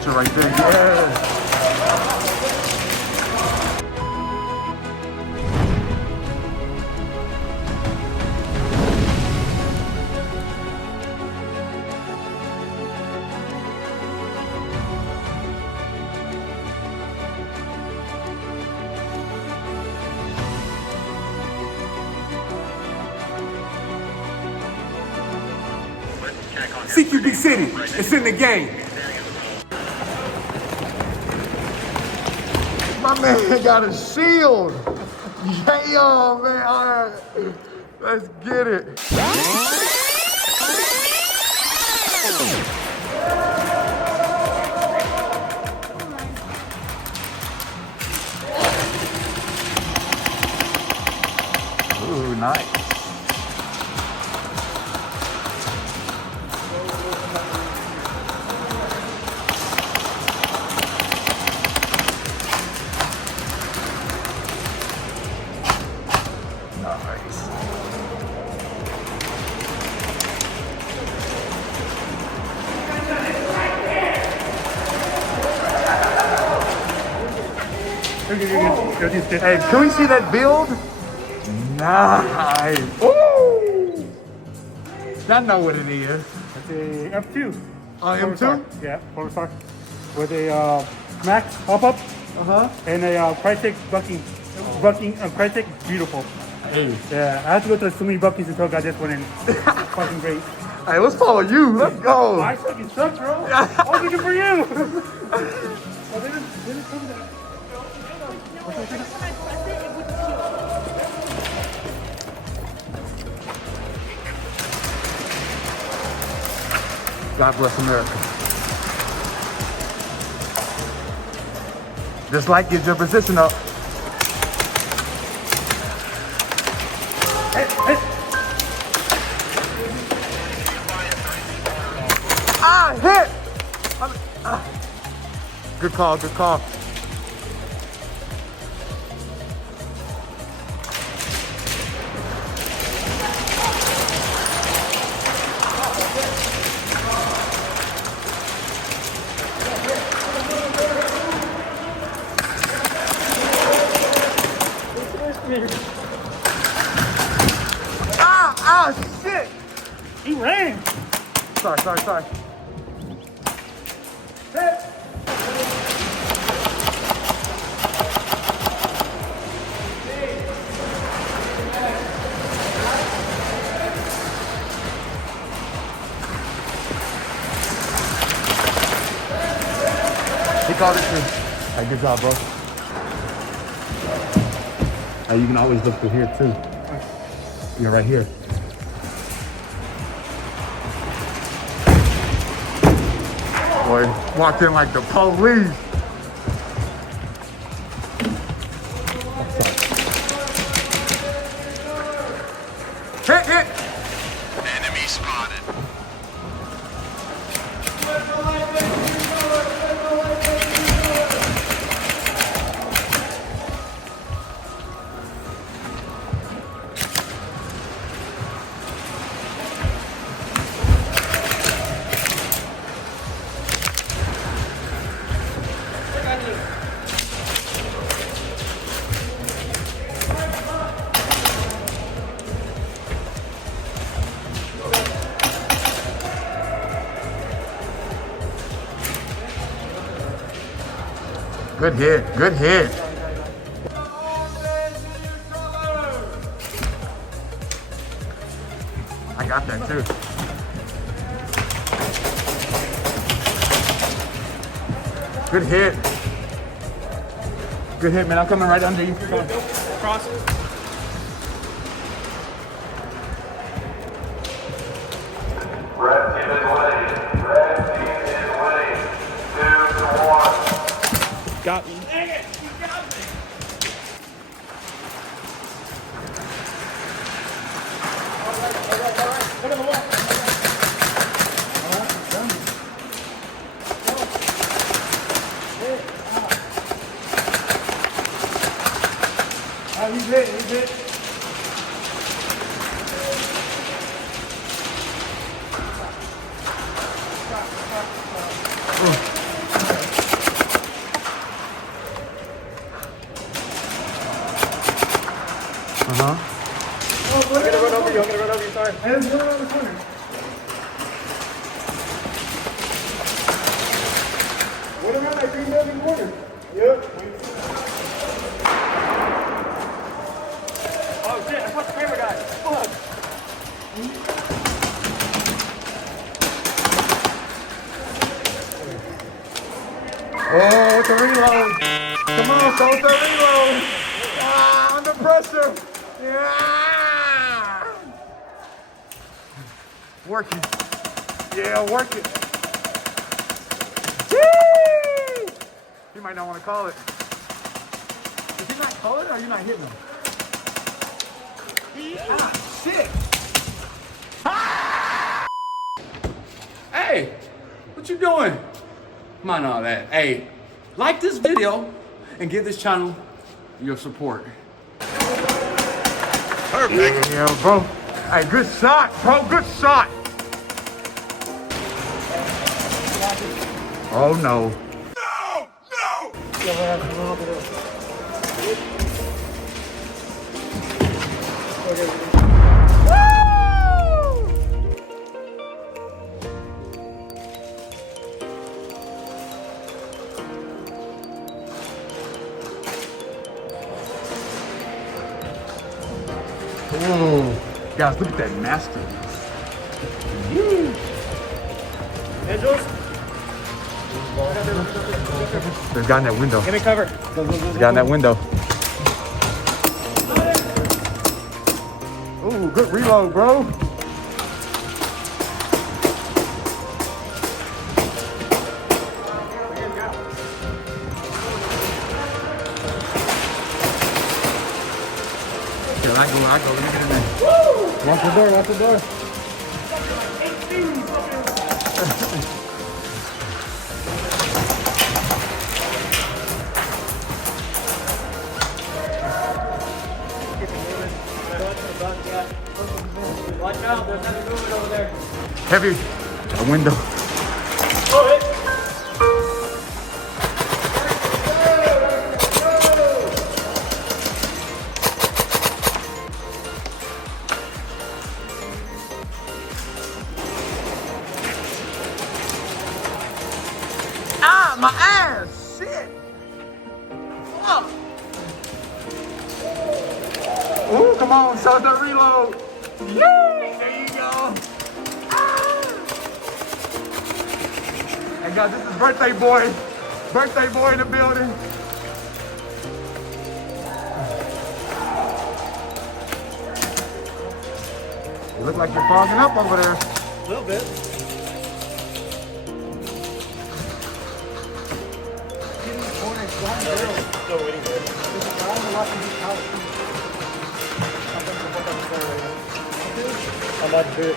picture right there. Yeah. CQB City, it's in the game. My man got a shield. Yeah, man. All right. Let's get it. Ooh, nice. Hey, can we see that build? Nice. Ooh! I know what it is. It's a M2. M2? Yeah, Photostock. With a max pop-up and a Crytek bucking. Crytek beautiful. Hey. Yeah, I had to go through so many buckings until I got this one in. Fucking great. Hey, let's follow you. Let's go. I fucking suck, bro. I was looking for you. Oh, they didn't come down. God bless America. This light gives your position up. Hey. Hit! Good call, good call. Shit! He ran. Sorry. He called it too. Hey, good job, bro. Hey, you can always look through here too. You're right here. Boy, walked in like the police. Hit! Enemy spotted. Good hit. I got that too. Good hit, man. I'm coming right under you. Cross. Red team is winning. 2-1. Got me. Dang it! You got me! He's it. Oh shit, I caught the camera guy. Fuck. Oh, it's a reload. Come on, so it's a reload. Ah, under pressure. Yeah. Work it. Yeah, work it. Whee! You might not want to call it. Is he not calling it or are you not hitting him? Ah, shit. Hey, what you doing? Mind all that. Hey, like this video and give this channel your support. Perfect. Yeah, bro. Hey, good shot, bro. Good shot. Oh, no. Oh, guys, look at that master. Angels? There's a guy in that window. Give me cover. There's a guy in that window. Ooh, good reload, bro. I go, let me get in there. Watch the door, watch the door. Watch out, there's nothing moving over there. Heavy. A window. Ah, my ass! Shit! Fuck! Ooh, come on, start the reload! Yay! There you go! Ah! Hey guys, this is birthday boy! Birthday boy in the building! You look like you're fogging up over there. A little bit. Still waiting there. I'm about to do it.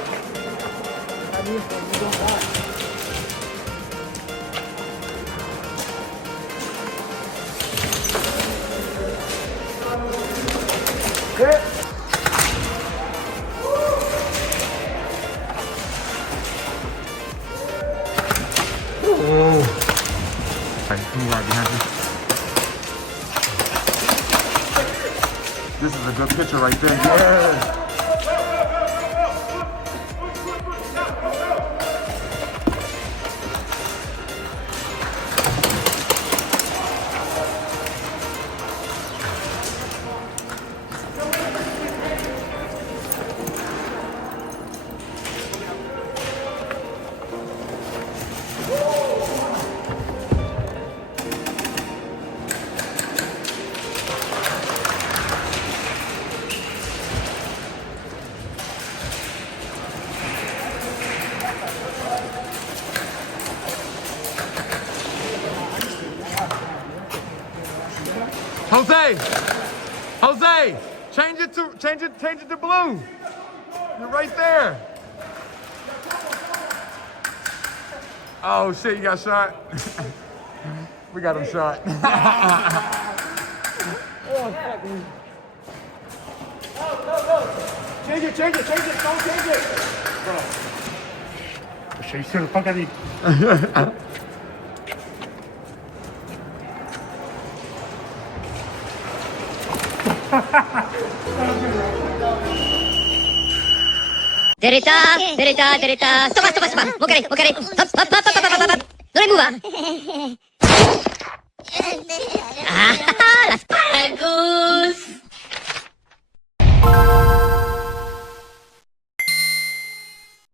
Hey, come right behind you. This is a good picture right there. Yeah. Jose, change it to blue. You're right there. Oh shit, you got shot. We got him shot. Oh, fuck me. No. Change it, don't change it. Bro. Shit, you the fuck out of me. Derita. Stop. Look at it. Don't move. ¡Ah, las pagos!